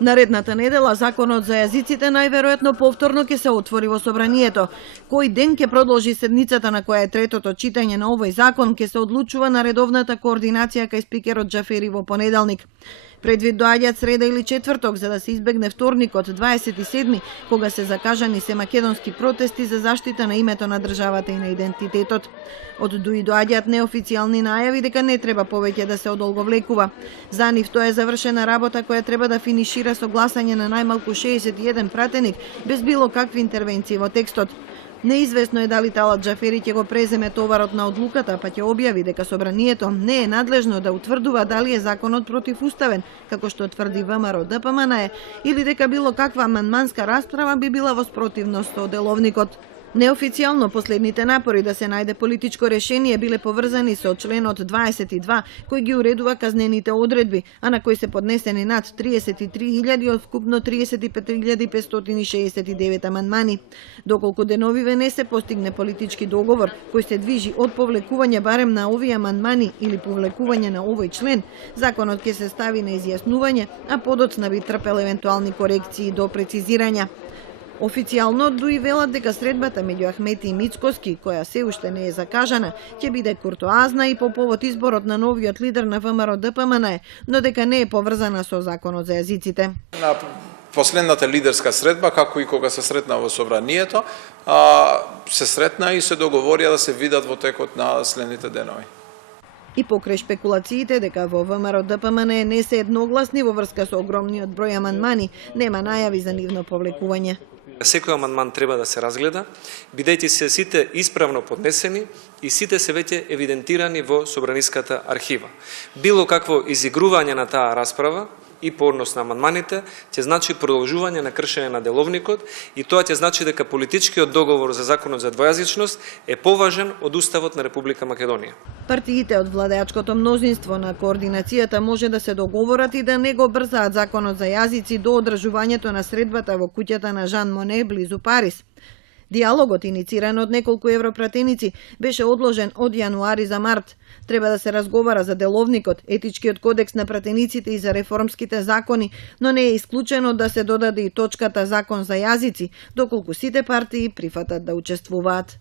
Наредната недела законот за јазиците најверојатно повторно ќе се отвори во собранието. Кој ден ќе продолжи седницата на која е третото читање на овој закон ќе се одлучува на редовната координација кај спикерот Џафери во понеделник. Предвид доаѓаат среда или четврток за да се избегне вторникот 27 кога се закажани се македонски протести за заштита на името на државата и на идентитетот. Од ДУИ доаѓаат неофицијални најави дека не треба повеќе да се одолговлекува. За нив тоа е завршена работа која треба да финишира со гласање на најмалку 61 пратеник без било какви интервенции во текстот. Неизвестно е дали Талат Џафери ќе го преземе товарот на одлуката, па ќе објави дека собранието не е надлежно да утврдува дали е законот противуставен, како што тврди ВМРО ДПМН, или дека било каква амандманска расправа би била во спротивност со деловникот. Неофицијално последните напори да се најде политичко решение биле поврзани со членот 22 кој ги уредува казнените одредби, а на кој се поднесени над 33.000 од вкупно 35.569 амандмани. Доколку деновиве не се постигне политички договор кој се движи од повлекување барем на овие амандмани или повлекување на овој член, законот ќе се стави на изјаснување, а подоцна би трпел евентуални корекции до прецизирања. Официјално ДУИ велат дека средбата меѓу Ахмети и Мицкоски, која се уште не е закажана, ќе биде куртоазна и по повод изборот на новиот лидер на ВМРО ДПМН, но дека не е поврзана со законот за јазиците. На последната лидерска средба, како и кога се сретна во собранието, се сретна и се договорија да се видат во текот на следните денови. И покрај шпекулациите дека во ВМРО ДПМН не се едногласни во врска со огромниот број амандмани, нема најави за нивно повлекување. Секој амандман треба да се разгледа, бидејќи се сите исправно поднесени и сите се веќе евидентирани во собраниската архива. Било какво изигрување на таа расправа и по однос на амандманите ќе значи продолжување на кршење на деловникот и тоа ќе значи дека политичкиот договор за законот за двојазичност е поважен од Уставот на Република Македонија. Партиите од владеачкото мнозинство на координацијата може да се договорат и да не го брзаат законот за јазици до одржувањето на средбата во куќата на Жан Моне близу Париз. Диалогот, инициран од неколку европратеници, беше одложен од јануари за март. Треба да се разговара за деловникот, етичкиот кодекс на пратениците и за реформските закони, но не е исклучено да се додаде и точката закон за јазици, доколку сите партии прифатат да учествуваат.